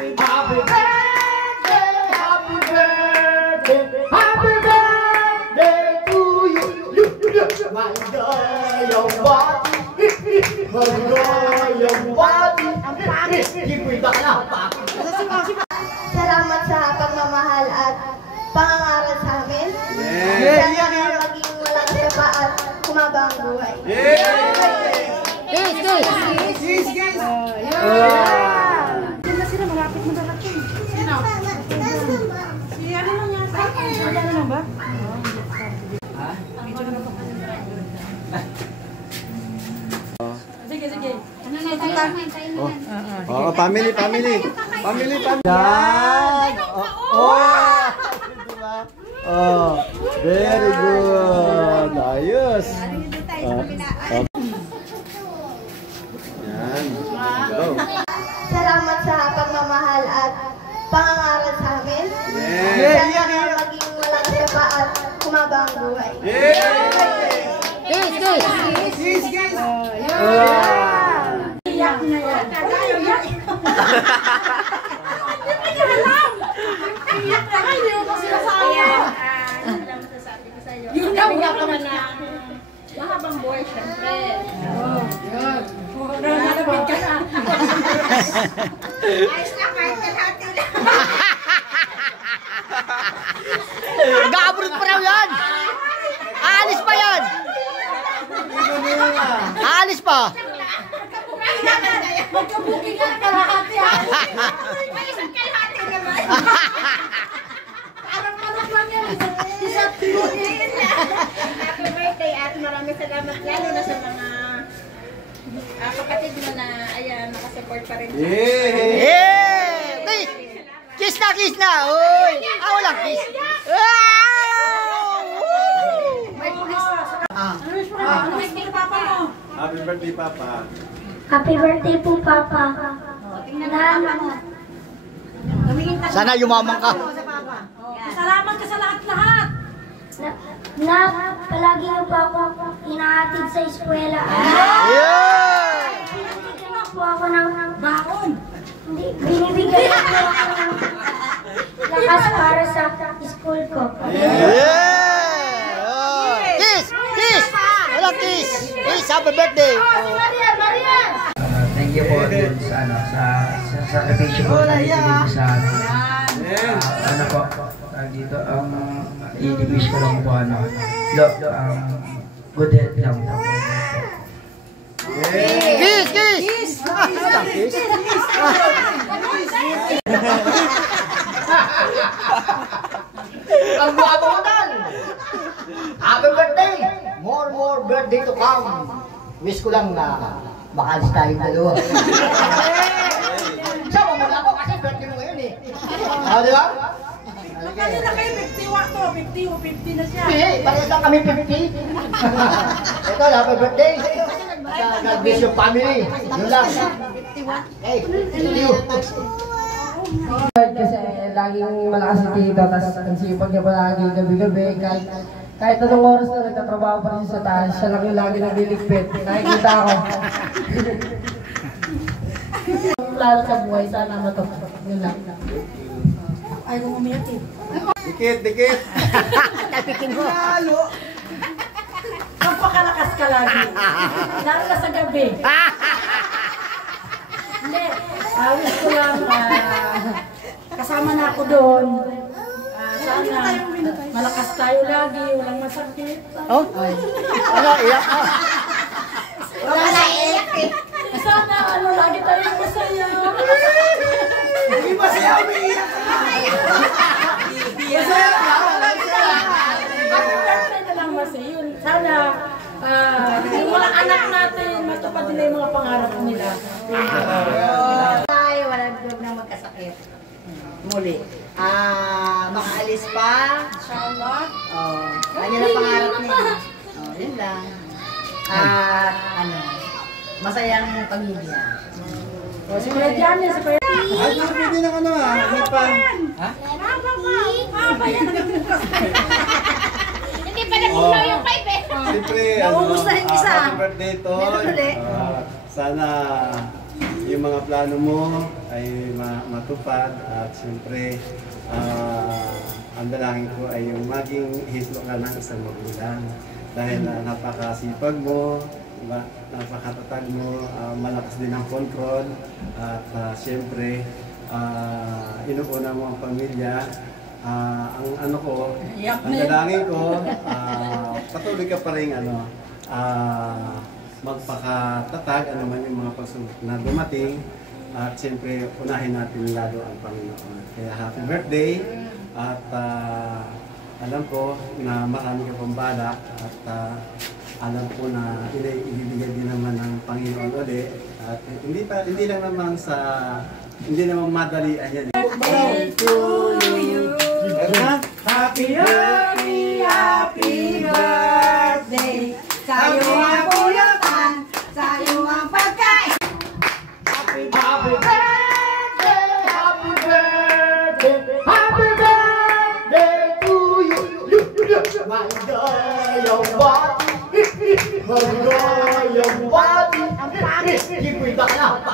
Happy birthday, happy birthday, happy birthday to you. Maligayang bati, maligayang bati. Gikwita ka na, paki. Salamat sa pagmamahal at pangangaral sa amin. Sana maging malakas ka pa at kumaba ang buhay. Sino malapit mo dapat yun? Sino? Si ano lang yata? Ano lang ba? Sige. Ano na ito? Oh, family. Yan. Oh, very good. Ayos. Yan. Go. Salamat sa pagmamahal at pangangaral sa amin. Sana maging malakas ka pa at kumaba ang buhay. Iyak na yan. Iyak na kayo. Hindi mo sila sa akin. Alam mo sasabi ko sa'yo. Yun na, Bigyan ko na mahabang buhay, syempre. Yun. Nanapit ka na. Ayos na, kahit kalahati na. Nag-abroad pa raw yan! Aalis pa yan! Aalis pa! Magkabuking ka na kalahati. May isang kalahati naman. Parang manok lang yan. Isang Yun na. Happy birthday at maraming salamat lalo na sa mga kapatid mo na ayan, nakasupport pa rin. Yeah! Kiss na! Uy! Walang kiss! Happy birthday, Papa. Happy birthday po, Papa. Sana yumaman ka. salamat ka sa lahat-lahat. Na palagi niyo pa ako inaatid sa eskwela. Yeah! Binibigyan po ako ng Baon. binibigyan po ako ng lakas para sa school ko. Yeah! Oh. Kiss! Walang kiss! Kiss! Happy birthday! Thank you po din sa sakripisyo po na ibigay sa amin. Ano po, dito ang i-wish ko lang po good health lang po. Kiss! Walang kiss! Ang guwapo mo dan! Happy birthday! More birthday to come! Wish ko lang na makalis tayong dalawa. Sama mo na ako kasi birthday mo ngayon eh. Di ba? Kanina kayo 51 to, 50 o 50 na siya. Parehas lang kami 50. Ito, happy birthday! God bless your family. Yun lang. Hey, thank you. Kasi laging malakas si Tito, tapos ang sipag niya pa lagi gabi-gabi, kahit anong oras na nagtatrabaho pa rin sa taas, siya lang yung lagi nagliligpit. Nakikita ko. Lalo sa buhay, sana matupad. Yun lang. Ayaw kong umiyak eh. Dikit. Tapikin mo. Napakalakas ka lagi. Lalo na sa gabi. Hindi. Wish ko lang kasama na ako doon. Sana malakas tayo lagi. Walang masakit. Oh? Ano, iyak ka? Wala na iyak eh. Sana lagi tayong masaya. Hindi ba siya umiiyak? Happy birthday na lang mas yun. Sana yung mga anak natin matupad nila yung mga pangarap nila. Ay, walang job na magkasakit. Muli. Makaalis pa. Inshallah. Ano na pangarap niya? Yun lang. At masayang pamilya. Si Kuya Diane, si Kuya Ay, pwede na ka na. May pa. Hindi pa nagulaw yung pipe eh. Siyempre, Nauubos na yung isa. happy birthday, Tol. Meron ulit. Sana yung mga plano mo ay matupad at siyempre ang dalangin ko ay yung maging hitlo ka ng isang magulang. Dahil napakasipag mo, napakatatag mo, malakas din ang control at siyempre inuuna mo ang pamilya. Ang ano ko, ang dalangin ko, patuloy ka pa rin magpakatatag, ano man yung mga pagsubok na dumating. At siyempre, unahin natin lalo ang Panginoon. Kaya happy birthday at alam ko na marami ka pang balak at alam ko na ibibigay din naman ng Panginoon ulit. At hindi lang naman hindi naman madalian yan. Birthday to you. Happy birthday. Sa'yo ang pulutan, sa'yo ang pagkain. Happy birthday, happy birthday, happy birthday to you. Maligayang bati, maligayang bati. Kikuita ka na.